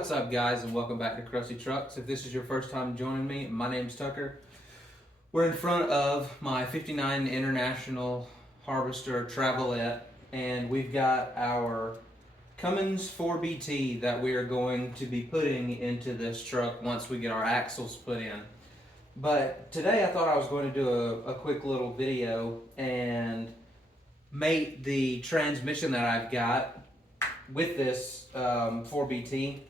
What's up, guys, and welcome back to Crusty Trucks. If this is your first time joining me, my name's Tucker. We're in front of my 59 International Harvester Travelette, and we've got our Cummins 4BT that we are going to be putting into this truck once we get our axles put in. But today I thought I was going to do a quick little video and mate the transmission that I've got with this 4BT.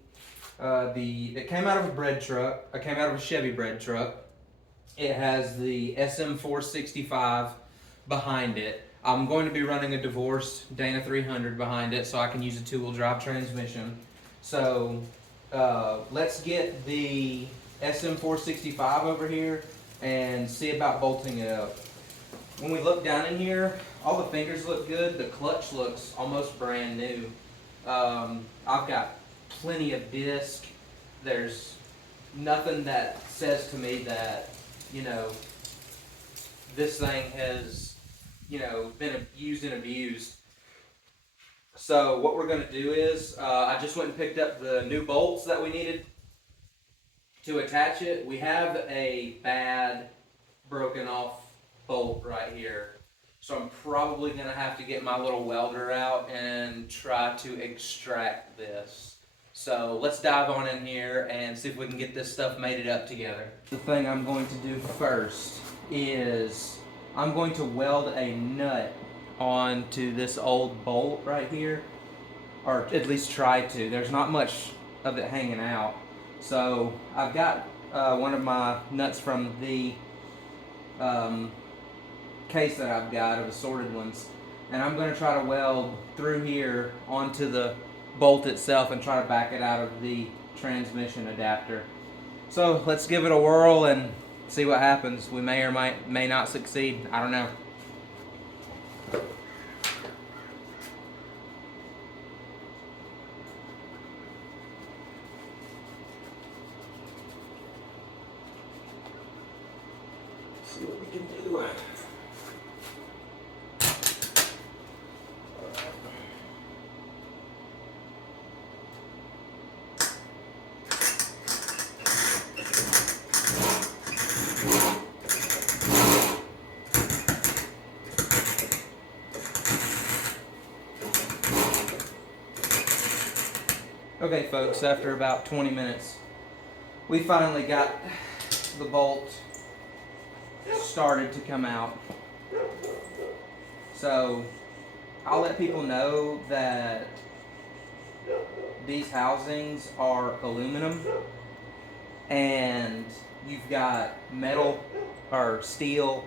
It came out of a bread truck. It came out of a Chevy bread truck. It has the Sm465 behind it. I'm going to be running a divorced Dana 300 behind it so I can use a two-wheel drive transmission. So let's get the Sm465 over here and see about bolting it up. When we look down in here, all the fingers look good. The clutch looks almost brand new. I've got plenty of disc. There's nothing that says to me that, this thing has, been used and abused. So what we're going to do is, I just went and picked up the new bolts that we needed to attach it. We have a bad broken off bolt right here. So I'm probably going to have to get my little welder out and try to extract this. So let's dive on in here and see if we can get this stuff mated up together. The thing I'm going to do first is I'm going to weld a nut onto this old bolt right here, or at least try to. There's not much of it hanging out. So I've got one of my nuts from the case that I've got of assorted ones, and I'm going to try to weld through here onto the bolt itself and try to back it out of the transmission adapter. So let's give it a whirl and see what happens. We may or may not succeed. I don't know. Let's see what we can do. Okay, folks, after about 20 minutes, we finally got the bolt started to come out. So I'll let people know that these housings are aluminum, and you've got metal or steel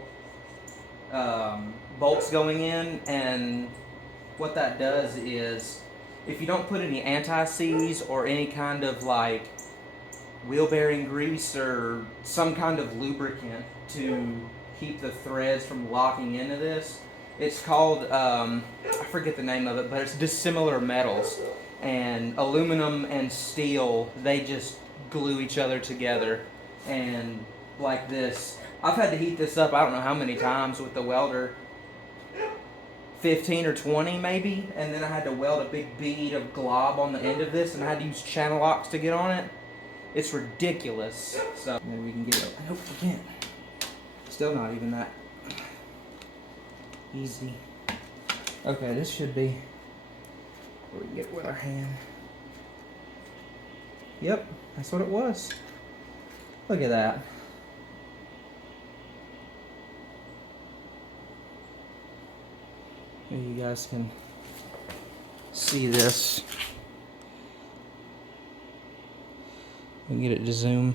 bolts going in, and what that does is, if you don't put any anti-seize or any kind of like wheel bearing grease or some kind of lubricant to keep the threads from locking into this, it's called, I forget the name of it, but it's dissimilar metals. And aluminum and steel, they just glue each other together. And like this, I've had to heat this up I don't know how many times with the welder. 15 or 20 maybe, and then I had to weld a big bead of glob on the end of this, and I had to use channel locks to get on it. It's ridiculous. So maybe we can get it. Nope, we can't. Still not even that easy. Okay, this should be where we can get it with our hand. Yep, that's what it was. Look at that. You guys can see this. We can get it to zoom.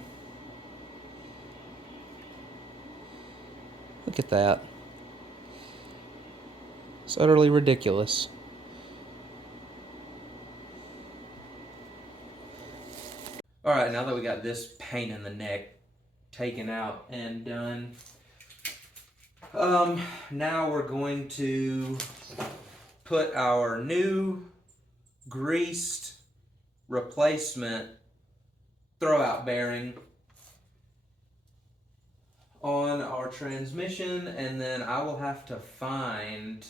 Look at that. It's utterly ridiculous. Alright, now that we got this pain in the neck taken out and done, now we're going to put our new greased replacement throwout bearing on our transmission, and then I will have to find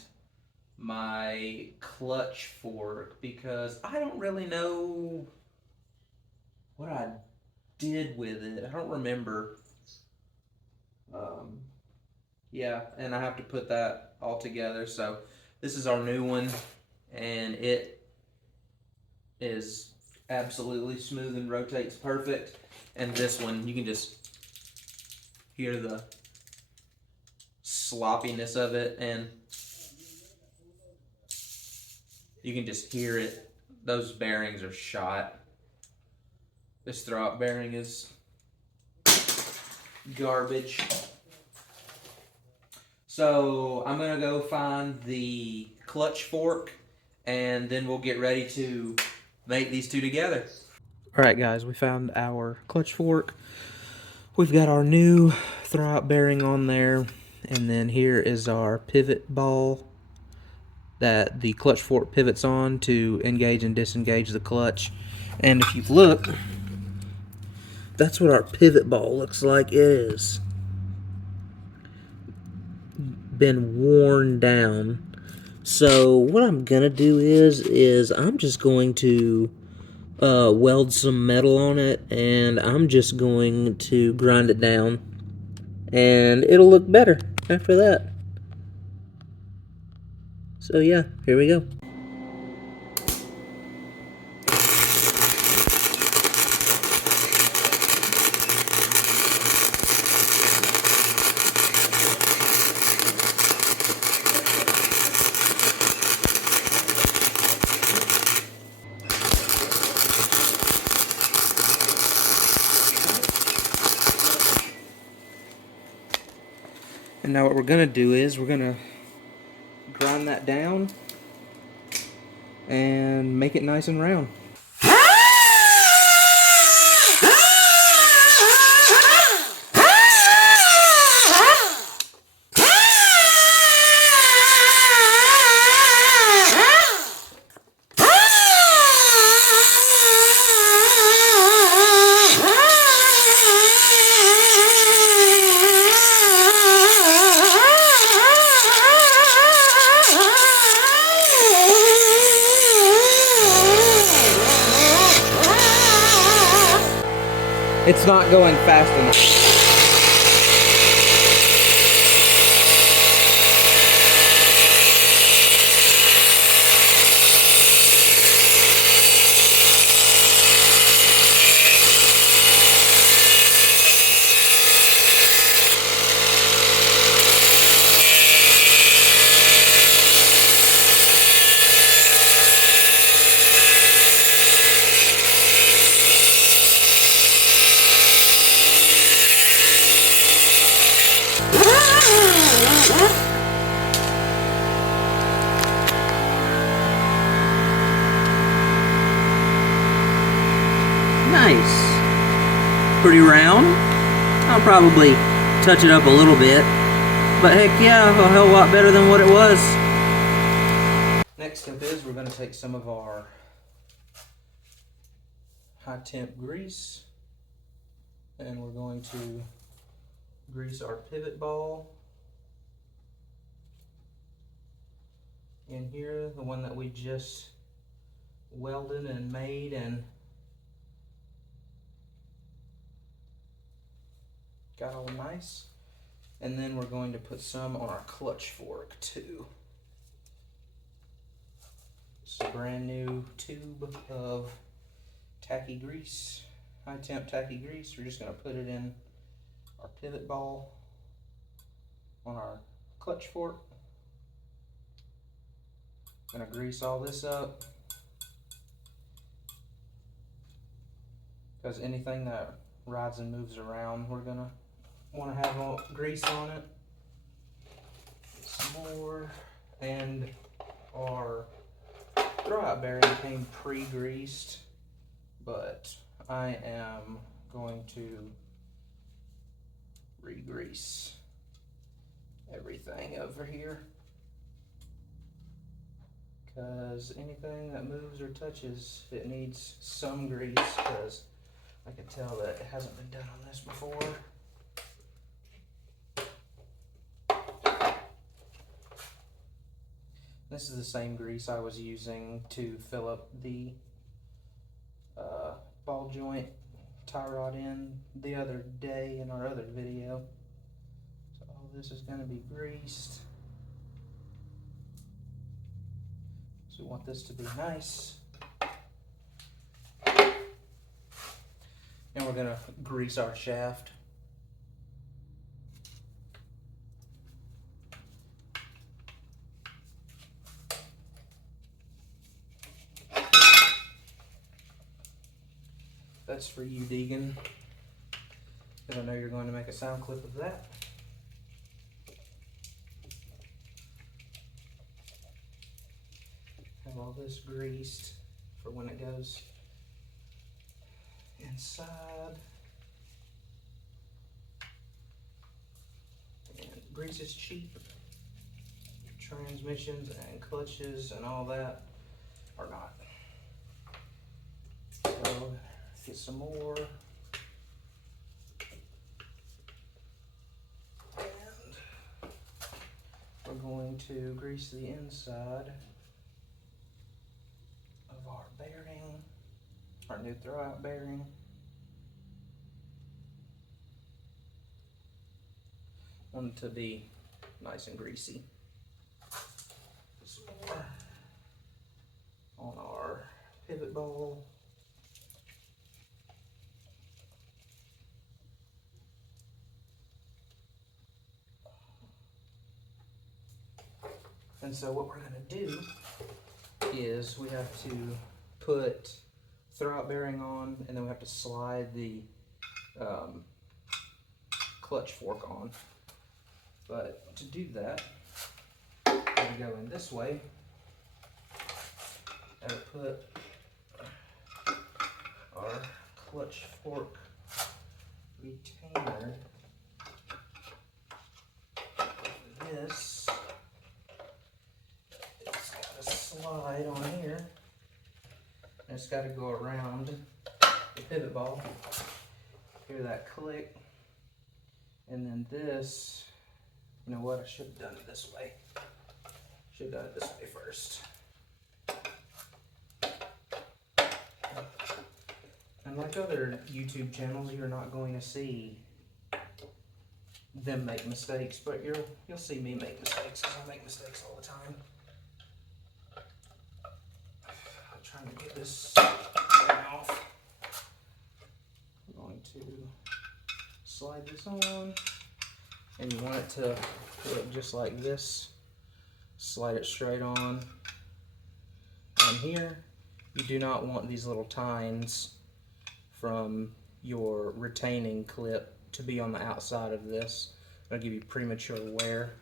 my clutch fork because I don't really know what I did with it. I don't remember. Um, yeah, and I have to put that all together. So this is our new one, and it is absolutely smooth and rotates perfect. And this one, you can just hear the sloppiness of it, and you can just hear it. Those bearings are shot. This throwout bearing is garbage. So I'm gonna go find the clutch fork, and then we'll get ready to make these two together. All right, guys, we found our clutch fork. We've got our new throwout bearing on there, and then here is our pivot ball that the clutch fork pivots on to engage and disengage the clutch. And if you look, that's what our pivot ball looks like. It has been worn down. So what I'm gonna do is I'm just going to weld some metal on it, and I'm just going to grind it down, and it'll look better after that. So yeah, here we go. And now what we're gonna do is we're gonna grind that down and make it nice and round. It's not going fast enough. Nice. Pretty round. I'll probably touch it up a little bit, but heck yeah, a hell lot better than what it was. Next step is we're going to take some of our high temp grease, and we're going to grease our pivot ball in here, the one that we just welded and made and got all nice. And then we're going to put some on our clutch fork too. It's a brand new tube of tacky grease, high temp tacky grease. We're just going to put it in our pivot ball on our clutch fork. Gonna grease all this up, because anything that rides and moves around, we're gonna want to have grease on it. Some more, and our throwout bearing came pre-greased, but I am going to re-grease everything over here, because anything that moves or touches, it needs some grease, because I can tell that it hasn't been done on this before. This is the same grease I was using to fill up the ball joint tie rod in the other day in our other video. So all this is going to be greased. So we want this to be nice. And we're going to grease our shaft. That's for you, Deegan, because I know you're going to make a sound clip of that. Have all this greased for when it goes inside. And grease is cheap. Transmissions and clutches and all that are not. So get some more. And we're going to grease the inside of our bearing, our new throwout bearing. Want it to be nice and greasy. Some more on our pivot bowl. And so what we're going to do is we have to put throwout bearing on, and then we have to slide the clutch fork on. But to do that, we're going to go in this way and put our clutch fork retainer over this. Slide on here, and it's got to go around the pivot ball. Hear that click, and then this, you know what, I should have done it this way. Should have done it this way first. And like other YouTube channels, you're not going to see them make mistakes, but you'll see me make mistakes, because I make mistakes all the time. Trying to get this off. I'm going to slide this on, and you want it to look just like this. Slide it straight on. And here, you do not want these little tines from your retaining clip to be on the outside of this. It'll give you premature wear.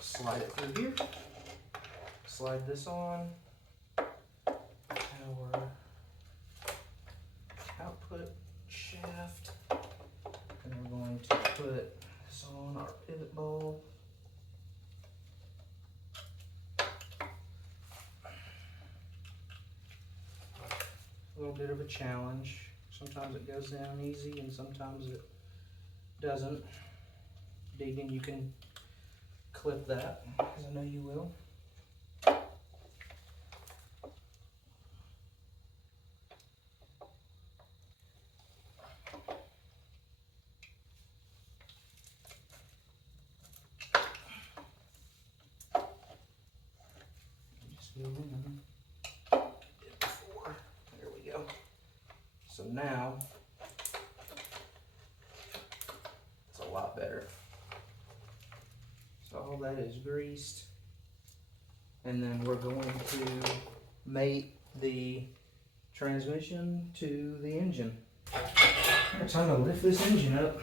Slide it through here. Slide this on. Our output shaft, and we're going to put this on our pivot bowl. A little bit of a challenge. Sometimes it goes down easy and sometimes it doesn't. Deegan, you can clip that, because I know you will. There we go. So now it's a lot better. So all that is greased, and then we're going to mate the transmission to the engine. It's time to lift this engine up.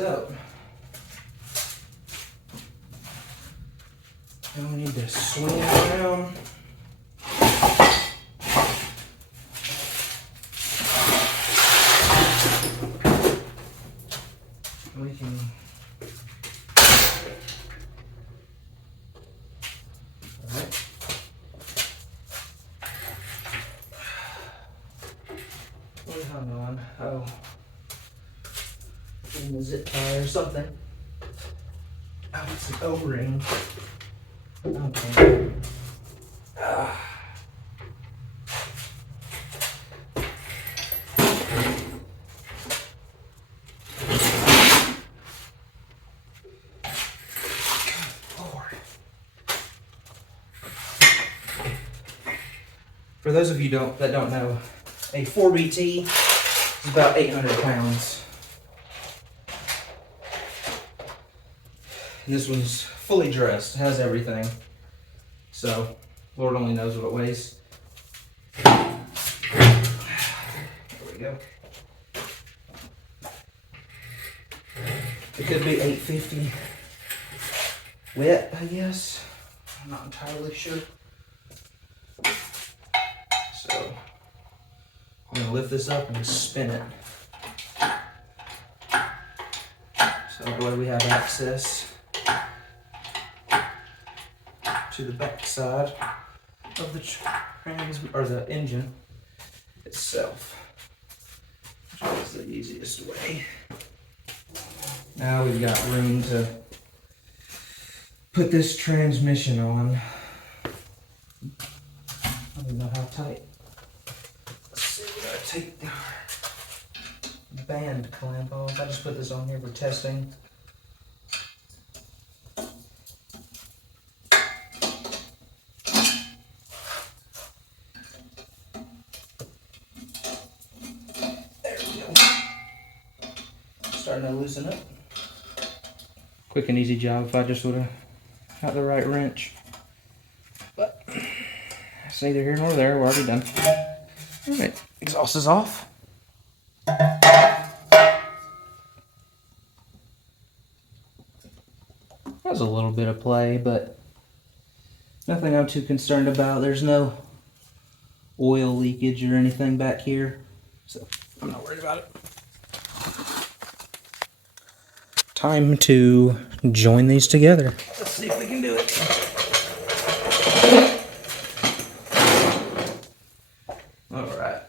Up. And we need to swing it around. We can zip tie or something. Oh, it's an O-ring. Okay. For those of you that don't know, a 4BT is about 800 pounds. And this one's fully dressed, has everything. So, Lord only knows what it weighs. There we go. It could be 850 wet, I guess. I'm not entirely sure. So, I'm going to lift this up and spin it. So that way we have access to the back side of the engine itself, which is the easiest way. Now we've got room to put this transmission on. I don't know how tight. Let's see, we gotta take the band clamp off. I just put this on here for testing. There we go. Starting to loosen up. Quick and easy job if I just would have got the right wrench. But it's neither here nor there. We're already done. Alright, exhaust is off. Has a little bit of play, but nothing I'm too concerned about. There's no oil leakage or anything back here, so I'm not worried about it. Time to join these together. Let's see if we can do it. All right.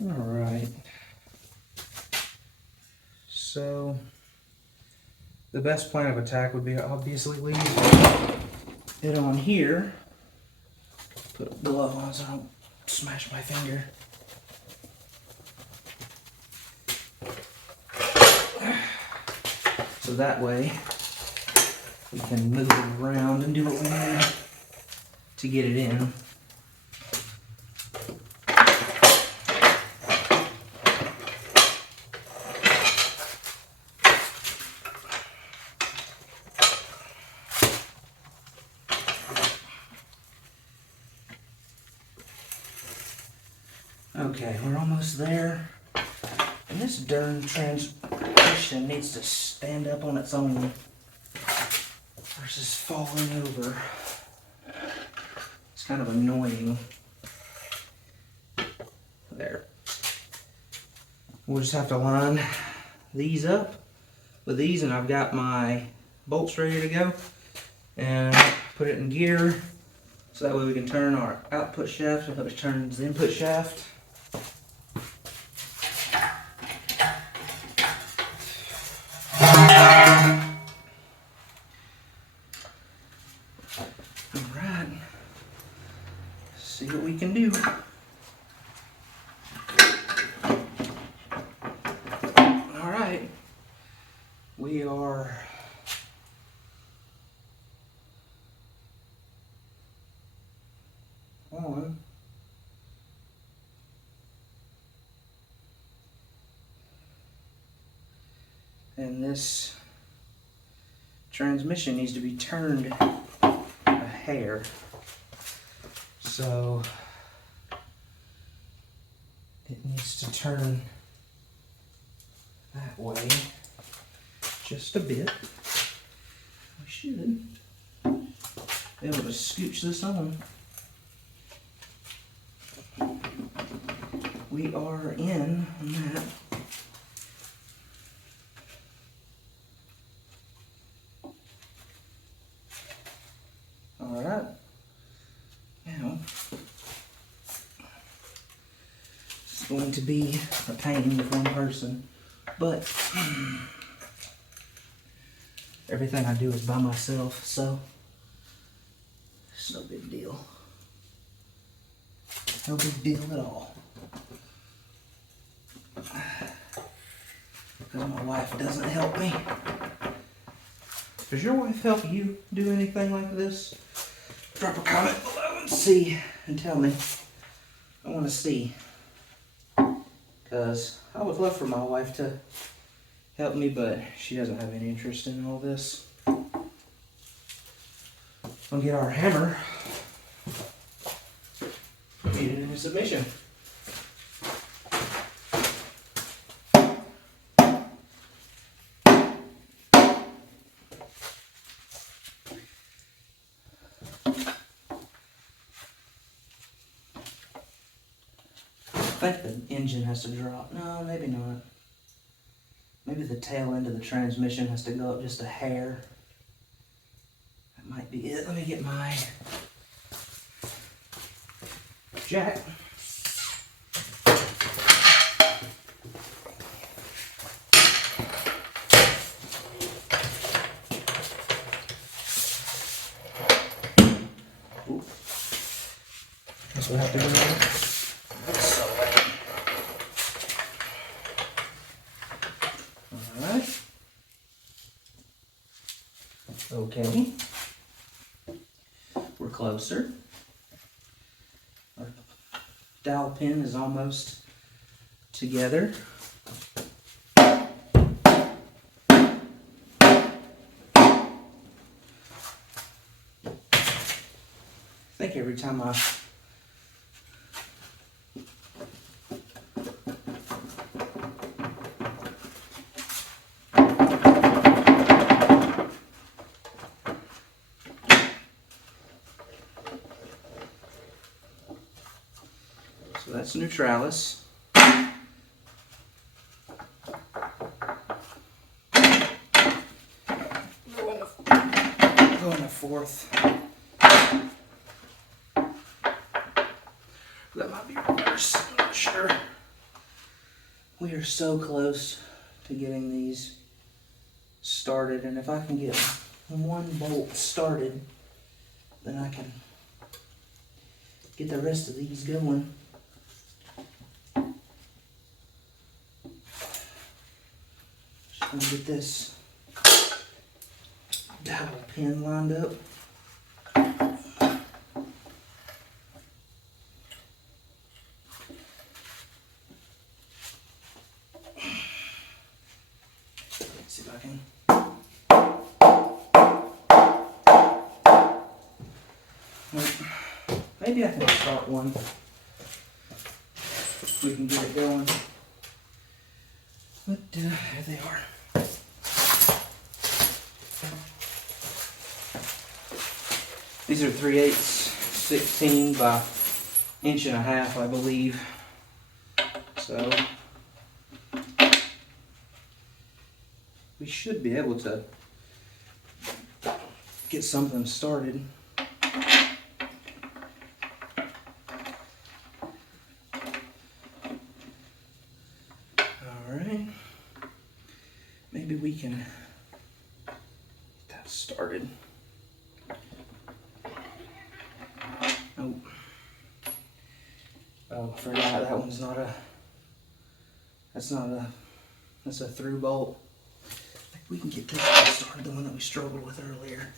All right. So the best plan of attack would be to obviously leave it on here. Put a glove on so I don't smash my finger. So that way we can move it around and do what we need to get it in. Okay, we're almost there. And this darn transmission needs to stand up on its own versus falling over. It's kind of annoying. There. We'll just have to line these up with these, and I've got my bolts ready to go. And put it in gear so that way we can turn our output shaft, which turns the input shaft. Alright, see what we can do. Alright, we are on and this transmission needs to be turned a hair, so it needs to turn that way just a bit. We should be able to scooch this on. We are in on that. Alright. Now, it's going to be a pain with one person, but everything I do is by myself, so it's no big deal. No big deal at all. Because my wife doesn't help me. Does your wife help you do anything like this? Drop a comment below and see, and tell me. I want to see. Because I would love for my wife to help me, but she doesn't have any interest in all this. We'll get our hammer. Put it in submission. I think the engine has to drop. No, maybe not. Maybe the tail end of the transmission has to go up just a hair. That might be it. Let me get my jack. Ooh. Guess we'll have to go in. Okay, we're closer. Our dowel pin is almost together. I think every time I So that's neutralis. Go in a fourth. That might be reverse, I'm not sure. We are so close to getting these started, and if I can get one bolt started, then I can get the rest of these going. Just gonna get this dowel pin lined up. Let's see if I can. Maybe I can start one. If we can get it going. But here they are. These are 3/8 16 by 1.5 inches, I believe. So we should be able to get something started. Alright, maybe we can get that started. Oh, I forgot that one's not a, that's a through bolt. I think we can get this one started, the one that we struggled with earlier.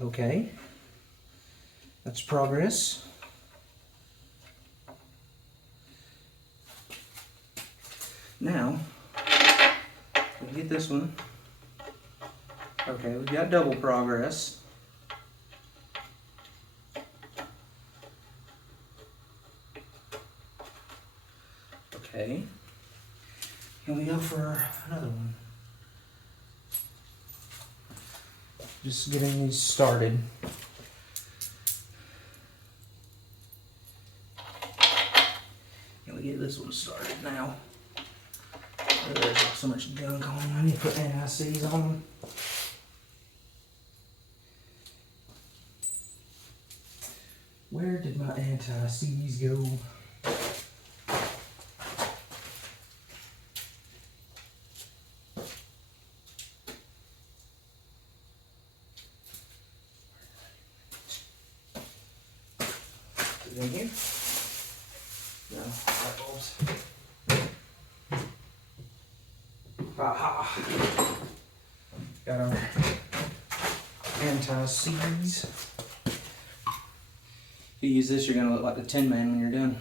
Okay, that's progress. Now, we get this one. Okay, we've got double progress. Okay, can we go for another one? Just getting these started. Can we get this one started now? There's so much gunk on them. I need to put anti-seize on them. Where did my anti-seize go? Is it in here? No, light bulbs. Aha! Got our anti-seize. If you use this, you're going to look like the Tin Man when you're done.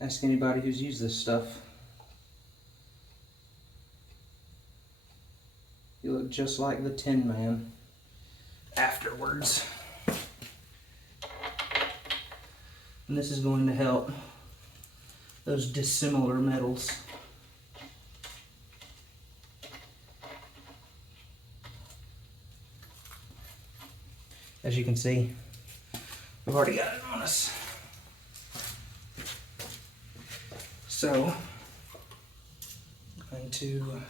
Ask anybody who's used this stuff. You look just like the Tin Man afterwards. And this is going to help those dissimilar metals. As you can see, we've already got it on us. So, I'm going to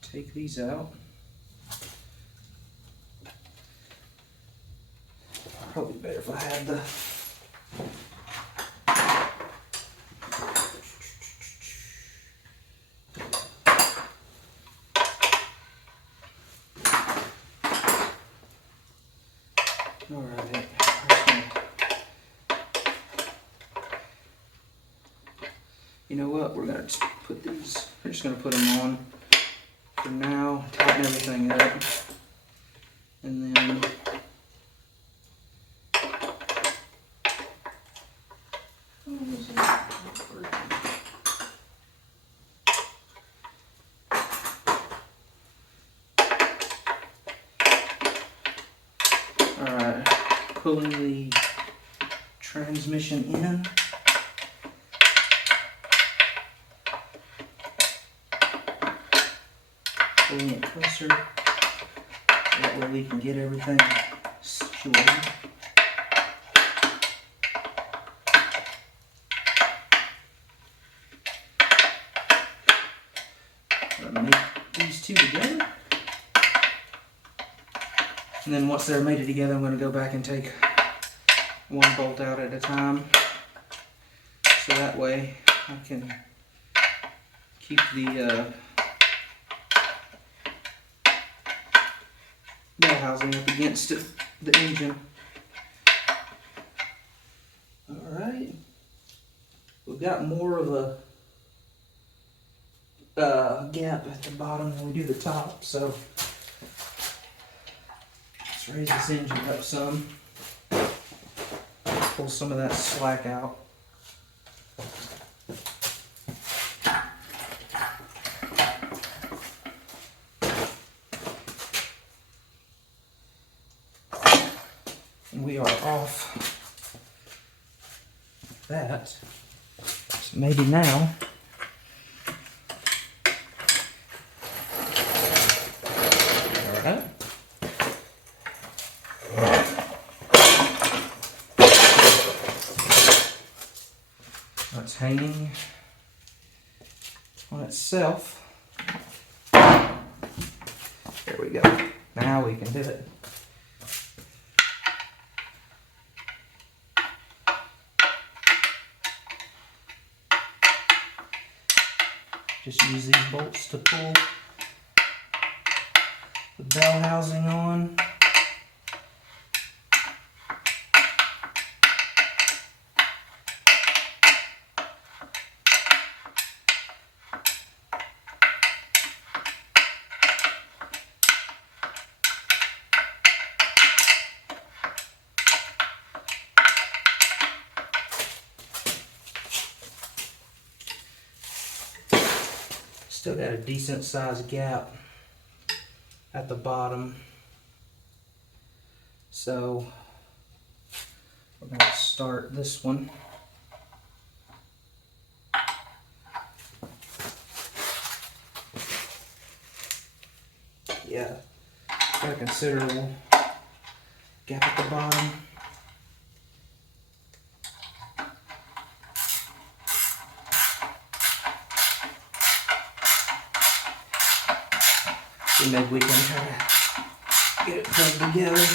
take these out. Probably better if I had the Alright, you know what, we're going to put these, we're just going to put them on for now, tighten everything up, and then alright, pulling the transmission in. Pulling it closer, that way we can get everything situated. I'm going to make these two together. And then once they're mated together, I'm going to go back and take one bolt out at a time. So that way I can keep the bell housing up against the engine. Alright. We've got more of a gap at the bottom than we do the top, so let's raise this engine up some. Pull some of that slack out. And we are off that. So maybe now alright. It's hanging on itself. There we go. Now we can do it. Just use these bolts to pull the bell housing on. Still got a decent sized gap at the bottom. So we're going to start this one. Yeah, got a considerable gap at the bottom. See, maybe we can try to get it plugged together.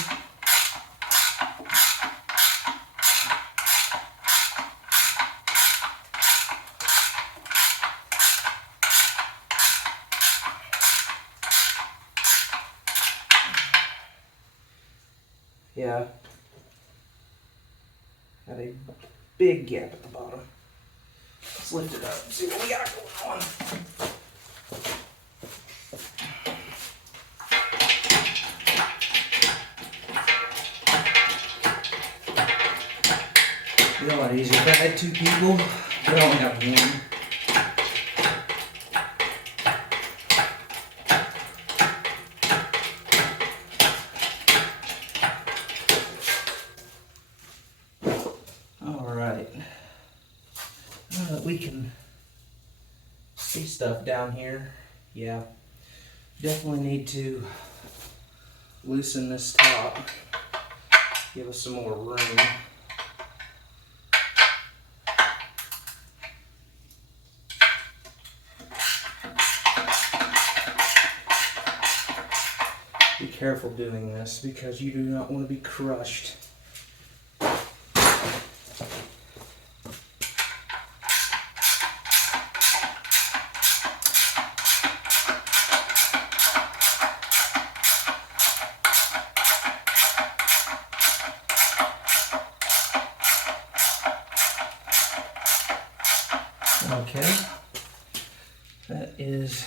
Yeah, got a big gap at the bottom. Let's lift it up, see what we got going on. It'd be a lot easier if I had 2 people, but I only have 1. We can see stuff down here. Yeah, definitely need to loosen this top, give us some more room. Be careful doing this because you do not want to be crushed. Okay, that is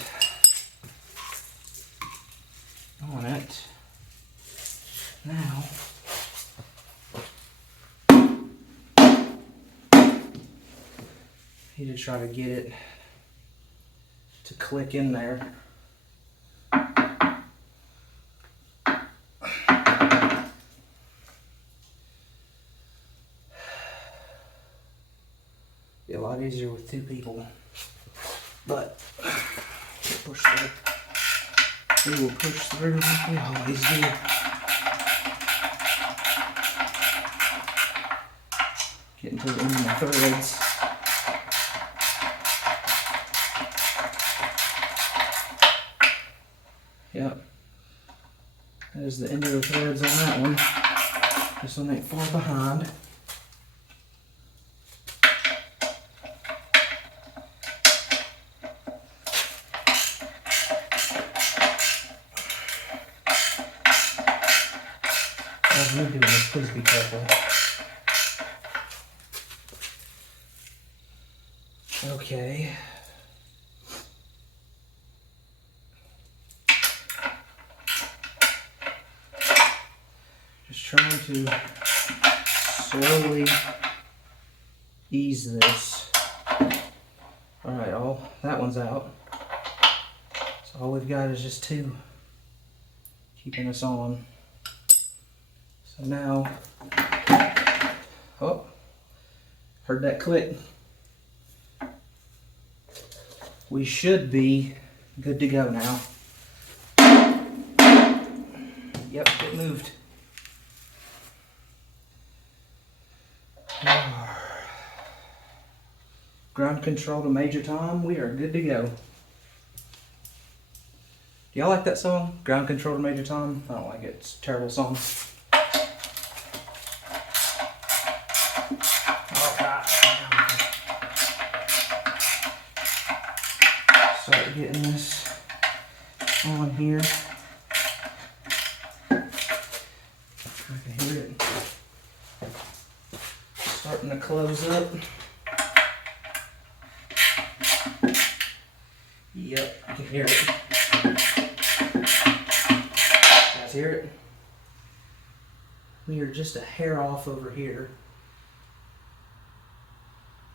on it. Now, need to try to get it to click in there. Be a lot easier with 2 people, but push through. We will push through. We always do. Getting to the end of my threads. Yep. That is the end of the threads on that one. This one ain't far behind. As you're doing this, please be careful. Okay. Just trying to slowly ease this. Alright, that one's out. So all we've got is just 2 keeping us on. So now, oh, heard that click. We should be good to go now. Yep, it moved. Ground control to Major Tom, we are good to go. Do y'all like that song? Ground control to Major Tom? I don't like it, it's a terrible song. Start getting this on here. I can hear it starting to close up. Yep, I can hear it. You guys hear it? We are just a hair off over here.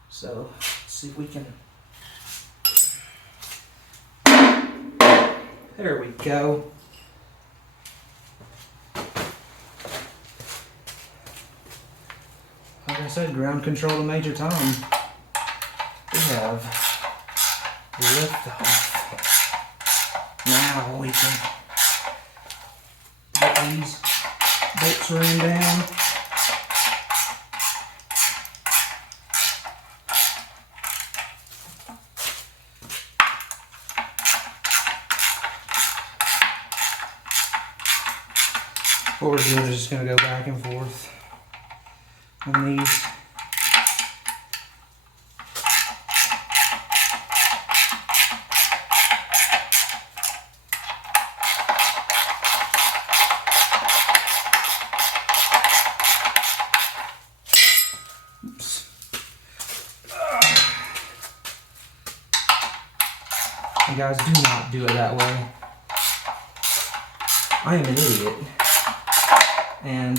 So, let's see if we can. There we go. Like I said, ground control to Major Tom. We have liftoff. Now we can get these bolts ran down. What we're doing is just going to go back and forth on these. Oops. You guys, do not do it that way. I am an idiot. And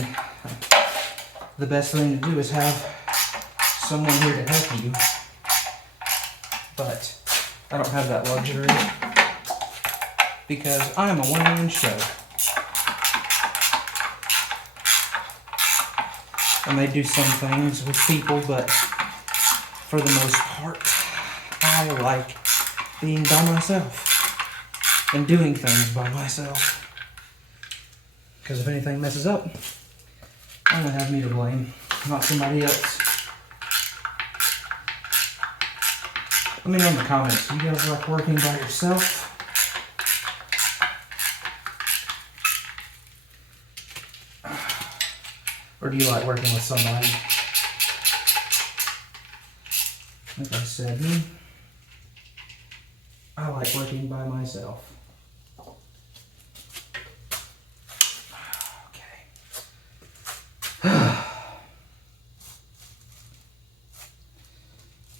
the best thing to do is have someone here to help you. But I don't have that luxury because I'm a one-man show. I may do some things with people, but for the most part, I like being by myself and doing things by myself. Because if anything messes up, I'm gonna have me to blame, not somebody else. Let me know in the comments, do you guys like working by yourself? Or do you like working with somebody? Like I said, I like working by myself. Okay.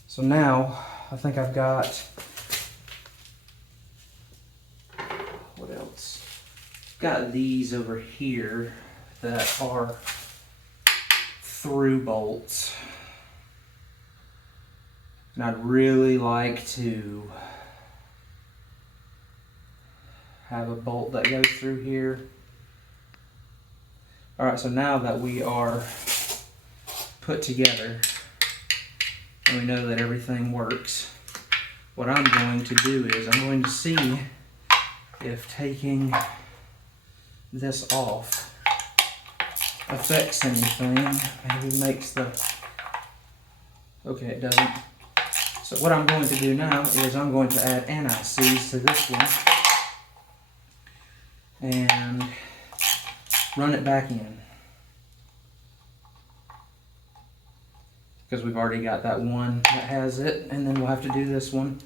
So now, I think I've got, what else? Got these over here that are through bolts. And I'd really like to have a bolt that goes through here. Alright, so now that we are put together and we know that everything works, what I'm going to do is I'm going to see if taking this off affects anything. Maybe makes the... Okay, it doesn't. So what I'm going to do now is I'm going to add anti-seize to this one and run it back in. Because we've already got that one that has it, and then we'll have to do this one.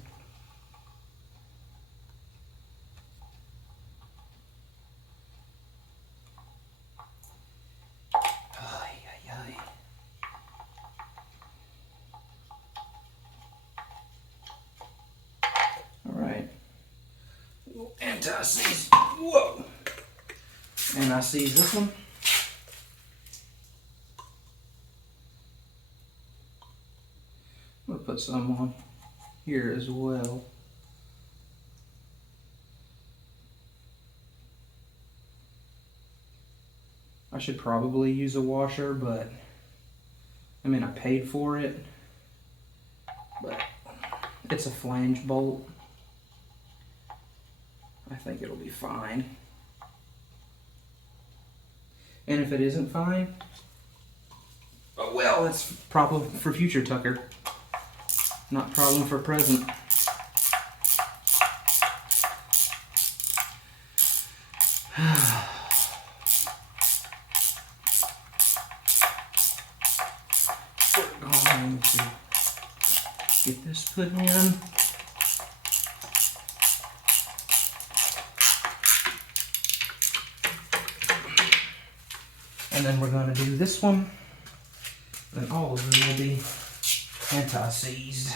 Alright. Anti-seize. Whoa! Anti-seize this one. I'm going to put some on here as well. I should probably use a washer, but I mean, I paid for it, but it's a flange bolt. I think it'll be fine. And if it isn't fine, oh well, that's a problem for future Tucker. Not problem for present. We're going to get this put in. And then we're going to do this one. And all of them will be anti-seized.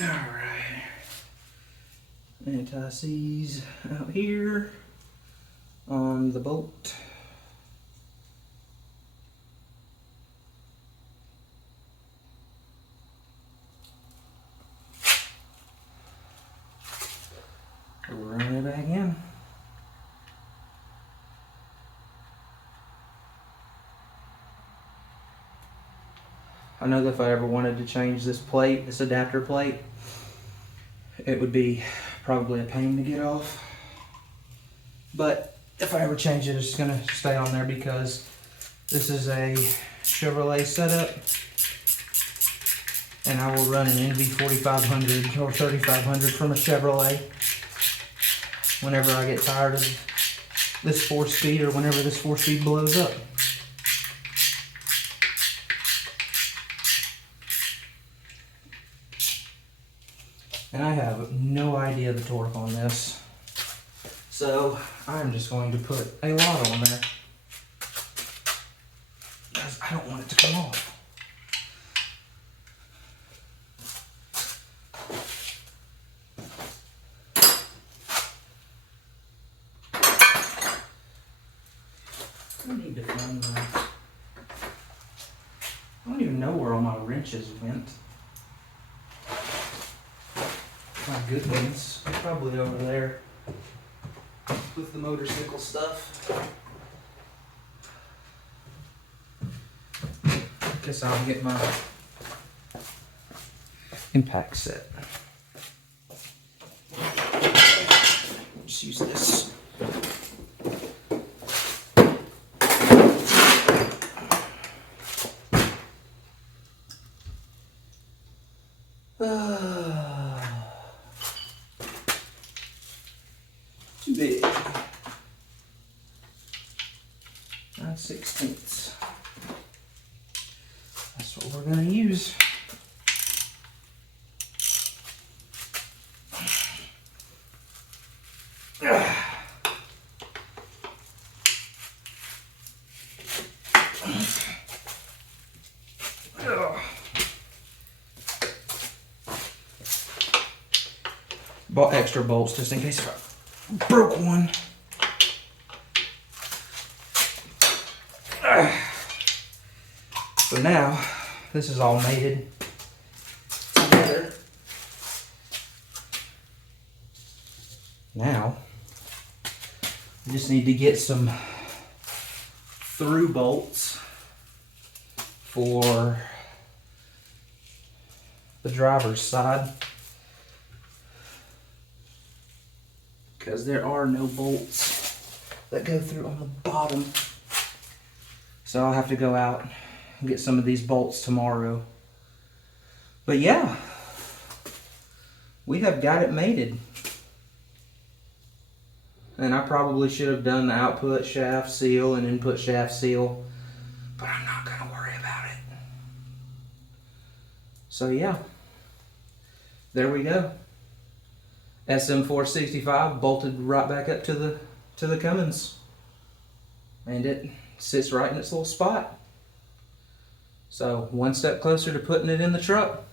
Alright, anti-seize out here on the bolt. I know that if I ever wanted to change this plate, this adapter plate, it would be probably a pain to get off. But if I ever change it, it's just gonna stay on there because this is a Chevrolet setup, and I will run an NV4500 or 3500 from a Chevrolet whenever I get tired of this 4-speed or whenever this 4-speed blows up. And I have no idea the torque on this, so I'm just going to put a lot on there because I don't want it to come off. I need to find my... I don't even know where all my wrenches went. My good ones, they're probably over there with the motorcycle stuff. Guess I'll get my impact set. Just use this. Too big. 9/16. That's what we're gonna use. Bought extra bolts just in case if I broke one. So now this is all mated together. Now we just need to get some through bolts for the driver's side, because there are no bolts that go through on the bottom. So I'll have to go out and get some of these bolts tomorrow. But yeah, we have got it mated. And I probably should have done the output shaft seal and input shaft seal, but I'm not gonna worry about it. So yeah, there we go. Sm465 bolted right back up to the Cummins, and it sits right in its little spot. So one step closer to putting it in the truck.